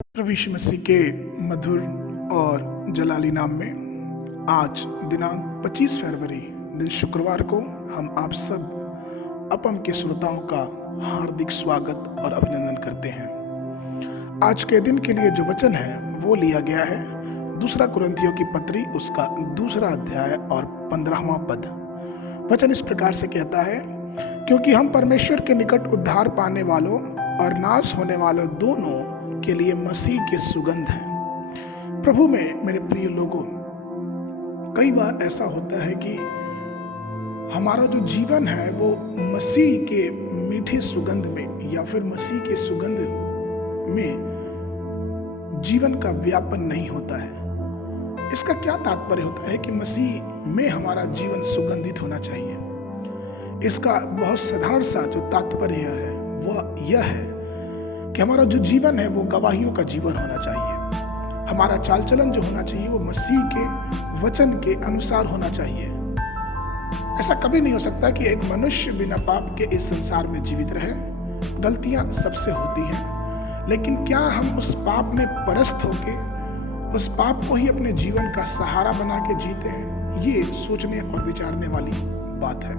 प्रभु यीशु मसीह के मधुर और जलाली नाम में आज दिनांक 25 फरवरी दिन शुक्रवार को हम आप सब अपम के श्रोताओं का हार्दिक स्वागत और अभिनंदन करते हैं। आज के दिन के लिए जो वचन है वो लिया गया है दूसरा कुरिन्थियों की पत्री उसका 2 अध्याय और 15वां पद। वचन इस प्रकार से कहता है, क्योंकि हम परमेश्वर के निकट उद्धार पाने वालों और नाश होने वालों दोनों के लिए मसीह के सुगंध हैं। प्रभु में मेरे प्रिय लोगों, कई बार ऐसा होता है कि हमारा जो जीवन है वो मसीह के मीठे सुगंध में या फिर मसीह के सुगंध में जीवन का व्यापन नहीं होता है। इसका क्या तात्पर्य होता है कि मसीह में हमारा जीवन सुगंधित होना चाहिए। इसका बहुत साधारण सा जो तात्पर्य है वह यह है कि हमारा जो जीवन है वो गवाहियों का जीवन होना चाहिए। हमारा चाल चलन जो होना चाहिए वो मसीह के वचन के अनुसार होना चाहिए। ऐसा कभी नहीं हो सकता कि एक मनुष्य बिना पाप के इस संसार में जीवित रहे। गलतियां सबसे होती हैं, लेकिन क्या हम उस पाप में परस्त होके उस पाप को ही अपने जीवन का सहारा बना के जीते हैं? ये सोचने और विचारने वाली बात है।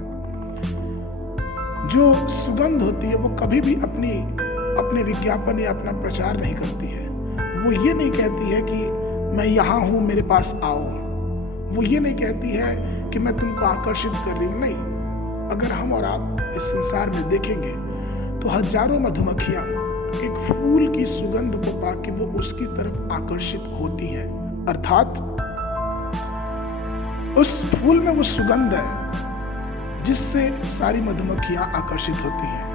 जो सुगंध होती है वो कभी भी अपने विज्ञापन या अपना प्रचार नहीं करती है। वो ये नहीं कहती है कि मैं यहाँ हूँ, मेरे पास आओ। वो ये नहीं कहती है कि मैं तुमको आकर्षित कर रही हूँ। नहीं, अगर हम और आप इस संसार में देखेंगे तो हजारों मधुमक्खियाँ एक फूल की सुगंध को पाके वो उसकी तरफ आकर्षित होती हैं। अर्थात उस फूल में वो सुगंध है जिससे सारी मधुमक्खियाँ आकर्षित होती हैं।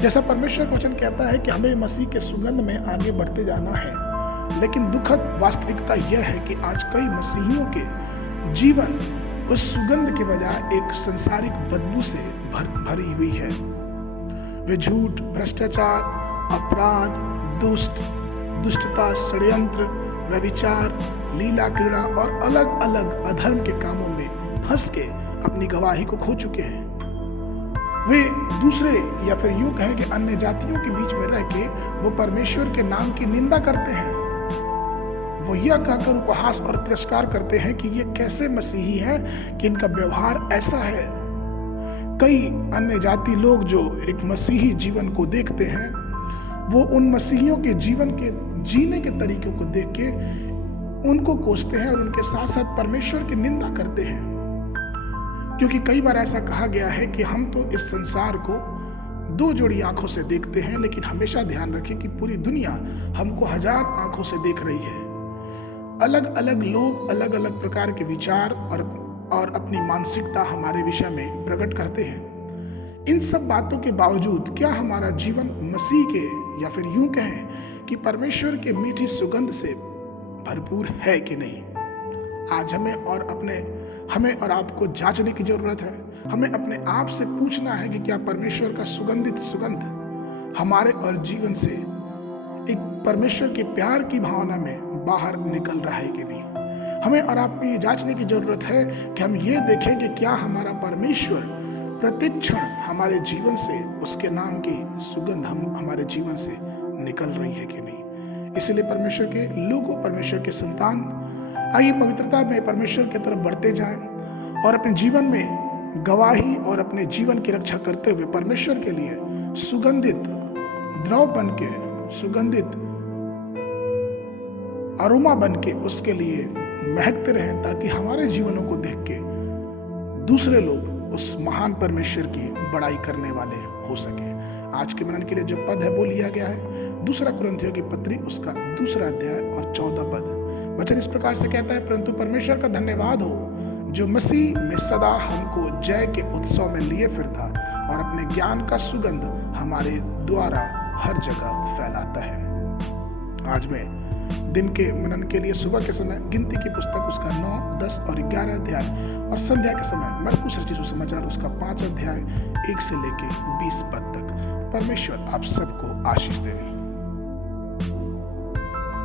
जैसा परमेश्वर का वचन कहता है कि हमें मसीह के सुगंध में आगे बढ़ते जाना है, लेकिन दुखद वास्तविकता यह है कि आज कई मसीहियों के जीवन उस सुगंध के बजाय एक सांसारिक बदबू से भरी हुई है। वे झूठ, भ्रष्टाचार, अपराध, दुष्टता, षड्यंत्र, व्यभिचार, लीला क्रीड़ा और अलग अलग अधर्म के कामों में फंस के अपनी गवाही को खो चुके हैं। वे दूसरे या फिर यूं कहें कि अन्य जातियों के बीच में रह के वो परमेश्वर के नाम की निंदा करते हैं। वो यह कहकर उपहास और तिरस्कार करते हैं कि ये कैसे मसीही हैं कि इनका व्यवहार ऐसा है। कई अन्य जाति लोग जो एक मसीही जीवन को देखते हैं वो उन मसीहियों के जीवन के जीने के तरीके को देख के उनको कोसते हैं और उनके साथ साथ परमेश्वर की निंदा करते हैं। क्योंकि कई बार ऐसा कहा गया है कि हम तो इस संसार को 2 जोड़ी आंखों से देखते हैं, लेकिन हमेशा ध्यान रखें कि पूरी दुनिया हमको 1000 आंखों से देख रही है। अलग अलग लोग अलग अलग प्रकार के विचार और अपनी मानसिकता हमारे विषय में प्रकट करते हैं। इन सब बातों के बावजूद क्या हमारा जीवन मसीह के या फिर यूं कहें कि परमेश्वर के मीठी सुगंध से भरपूर है कि नहीं? आज हमें और आपको जांचने की जरूरत है। हमें अपने आप से पूछना है कि क्या परमेश्वर का सुगंधित सुगंध हमारे और जीवन से एक परमेश्वर के प्यार की भावना में बाहर निकल रहा है कि नहीं। हमें और आपको ये जांचने की जरूरत है कि हम ये देखें कि क्या हमारा परमेश्वर प्रतिक्षण हमारे जीवन से उसके नाम की सुगंध हमारे जीवन से निकल रही है कि नहीं। इसलिए परमेश्वर के लोगों, परमेश्वर के संतान, आइए पवित्रता में परमेश्वर की तरफ बढ़ते जाएं और अपने जीवन में गवाही और अपने जीवन की रक्षा करते हुए परमेश्वर के लिए सुगंधित द्रव बन के, सुगंधित अरोमा बन के उसके लिए महकते रहें, ताकि हमारे जीवनों को देख के दूसरे लोग उस महान परमेश्वर की बड़ाई करने वाले हो सके। आज के मनन के लिए जो पद है वो लिया गया है 2 कुरिन्थियों की पत्री उसका 2 अध्याय और 14 पद। वचन इस प्रकार से कहता है, परंतु परमेश्वर का धन्यवाद हो जो मसीह में सदा हमको जय के उत्सव में लिए फिरता और अपने ज्ञान का सुगंध हमारे द्वारा हर जगह फैलाता है। आज मैं दिन के मनन के लिए सुबह के समय गिनती की पुस्तक उसका 9, 10 और 11 अध्याय और संध्या के समय मरकुस रचित सुसमाचार उसका 5 अध्याय 1 से लेके 20 पद तक। परमेश्वर आप सबको आशीष देवे।